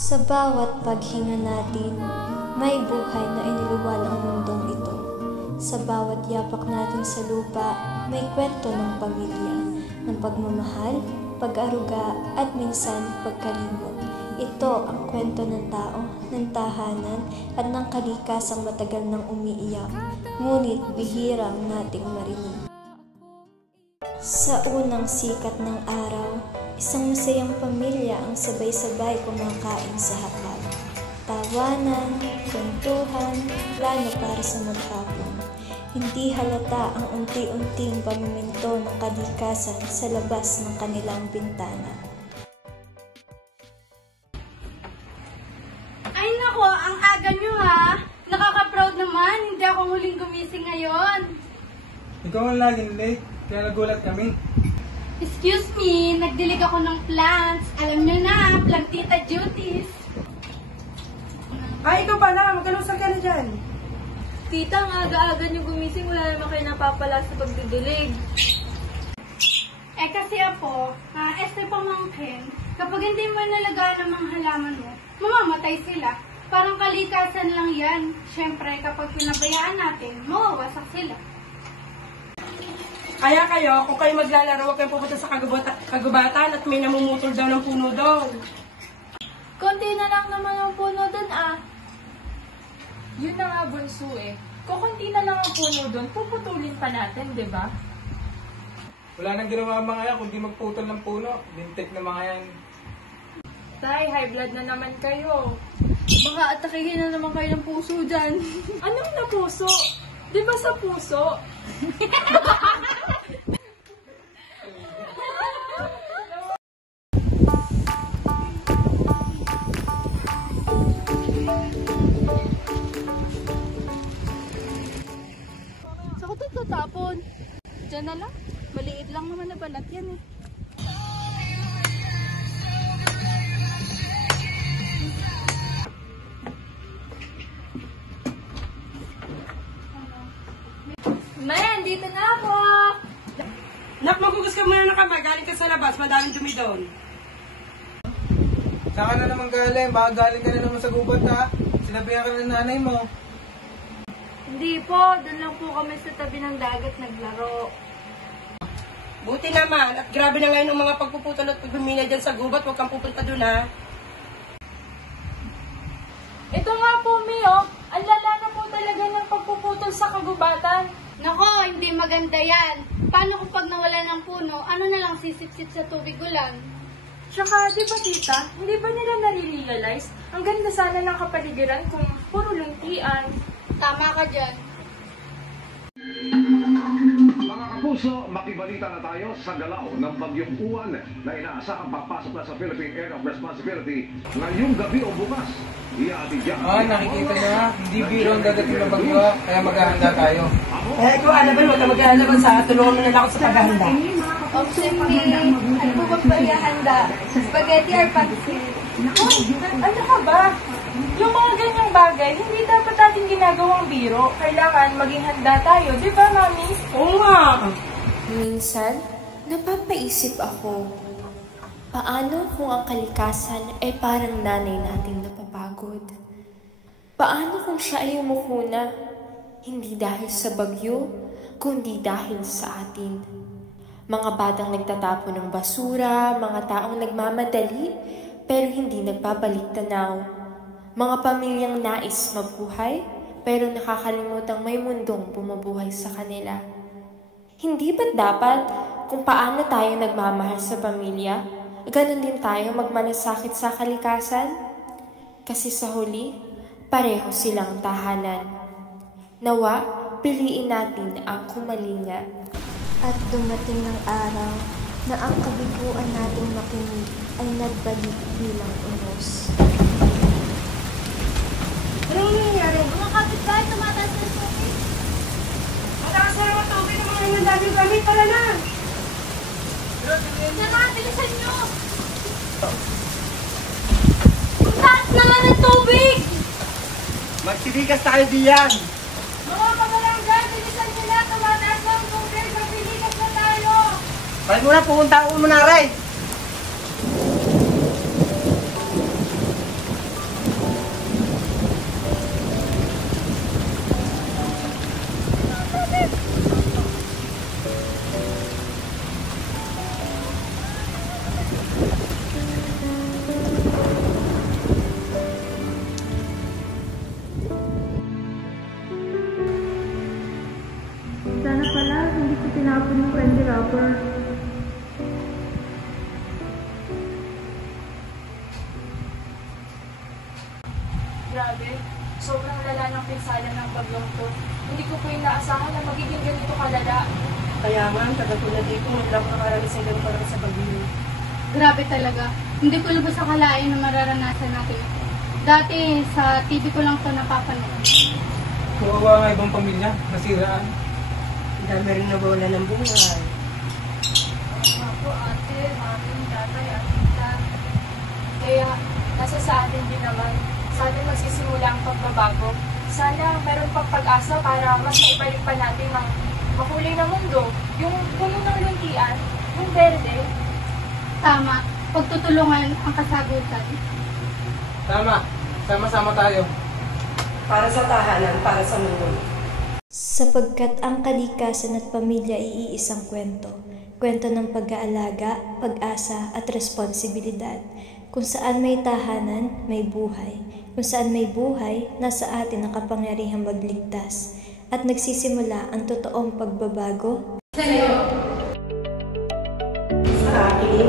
Sa bawat paghinga natin, may buhay na iniluwal ang mundong ito. Sa bawat yapak natin sa lupa, may kwento ng pamilya, ng pagmamahal, pag-aruga at minsan pagkalimot. Ito ang kwento ng tao, ng tahanan at ng kalikasang matagal nang umiiyak, ngunit bihirang nating marinig. Sa unang sikat ng araw, isang masayang pamilya ang sabay-sabay kumakain sa hapag. Tawanan, kwentuhan, plano para sa maghapon. Hindi halata ang unti-unting pamiminto ng kalikasan sa labas ng kanilang bintana. Ay nako, ang aga nyo ha! Nakaka-proud naman, hindi ako huling gumising ngayon. Ikaw ang laging late, kaya nagulat kami. Excuse me, nagdilig ako ng plants. Alam nyo na, plantita duties. Ay, ikaw pala, magkalusal ka na dyan. Tita, ang aga-aga niyo gumising, wala naman kayo napapala sa pagdidilig. Eh kasi ako, este pamangkin, kapag hindi mo nalagaan ang mga halaman mo, mamamatay sila. Parang kalikasan lang yan. Siyempre, kapag pinabayaan natin, mawawasak sila. Kaya kayo, kung kayo maglalaro, huwag kayong pupunta sa kagubatan at may namumutol daw ng puno doon. Konti na lang naman ang puno doon Yun na nga bunso Kung konti na lang ang puno doon, puputulin pa natin, di ba? Wala nang ginawa mga yan, kundi magputol ng puno. Lintik na mga yan. Tay, high blood na naman kayo. Baka atakihin na naman kayo ng puso dyan. Anong na puso? Di ba sa puso? Saan ko ito tatapon? Diyan na lang. Maliit lang naman na balat yan Man, dito na ako! Nak, magugas ka muna ng kamay, galing ka sa labas, madaming dumi doon. Saan ka na naman galing? Baka galing ka na naman sa gubat ha? Sinabihan ka ng nanay mo. Hindi po, doon lang po kami sa tabi ng dagat naglaro. Buti naman, at grabe na ngayon ng mga pagpuputol at paghumina dyan sa gubat, huwag kang pupunta doon ha. Ito nga po, Mio. Ang lala na po talaga ng pagpuputol sa kagubatan. Nako, hindi maganda yan. Paano kung pag nawala ng puno, ano na lang sisip-sip sa tubig ulan? Tsaka, di ba tita, hindi ba nila nare-realize? Ang ganda sana ng kapaligiran kung puro luntian. Tama ka dyan. Mga kapuso, makibalita na tayo sa galaw ng bagyong Uwan na inaasahang papasok na sa Philippine Area of Responsibility ngayong gabi o bukas. Nakikita na. Hindi biro ang dadating na bagyo, kaya maghahanda tayo. Eh, ikaw, Annabelle, huwag ka mag-aalaman sa tulungan mo na ako sa paghahanda. Option B, ano ba ba ihanda? Spaghetti or pancit? Ano ka ba? Yung mga ganyang bagay, hindi dapat natin ginagawang biro. Kailangan maging handa tayo, di ba, Mami? Oo nga. Minsan, napapaisip ako, paano kung ang kalikasan ay parang nanay nating napapagod? Paano kung siya ay umuhuna, hindi dahil sa bagyo, kundi dahil sa atin? Mga batang nagtatapon ng basura, mga taong nagmamadali, pero hindi nagbabalik tanaw. Mga pamilyang nais mabuhay, pero nakakalimutang may mundong bumubuhay sa kanila. Hindi ba't dapat kung paano tayo nagmamahal sa pamilya, ganun din tayo magmalasakit sa kalikasan? Kasi sa huli, pareho silang tahanan. Nawa, piliin natin ang kumalinga. At dumating ng araw na ang kabiguan nating makinig ay nagbalik bilang unos. Anong nangyayari? Mga kapitbahay, tumataas ng tubig. Matakas na naman tubig ng mga yung daming gamit. Tara na! Tara, bilisan nyo! Ang taas na nga ng tubig! Magsibigas tayo diyan! Mga kabarangay, bilisan nyo na! Tumataas ng tubig! Magbiligas na tayo! Balik mo na, pupunta ako muna, Ray! Grabe, sobrang lala ng pinsala ng bagyong to. Hindi ko po inaasahan na magiging ganito kalala. Kaya nga, ang tagal ko na dito, hindi lang makaranas ng ganun parang sa bagyo. Grabe talaga. Hindi ko lubos akalain na mararanasan natin ito. Dati, sa TV ko lang ito napapanood. Kawawa nga ibang pamilya, nasiraan. Ang dami rin nawala ng buhay. Ako, ate, mami, tatay, at tita. Kaya, nasa sa atin din naman. Sa atin magsisimula ang pagbabago. Sana meron pang pag-asa para mas maibalik pa natin ang makulay na mundo. Yung puno ng luntian, yung berde. Tama, pagtutulungan ang kasagutan. Tama, sama-sama tayo. Para sa tahanan, para sa mundo. Sapagkat ang kalikasan at pamilya ay iisang kwento. Kwento ng pag-aalaga, pag-asa at responsibilidad. Kung saan may tahanan, may buhay. Kung saan may buhay, nasa atin ang kapangyarihang magligtas. At nagsisimula ang totoong pagbabago Sa akin,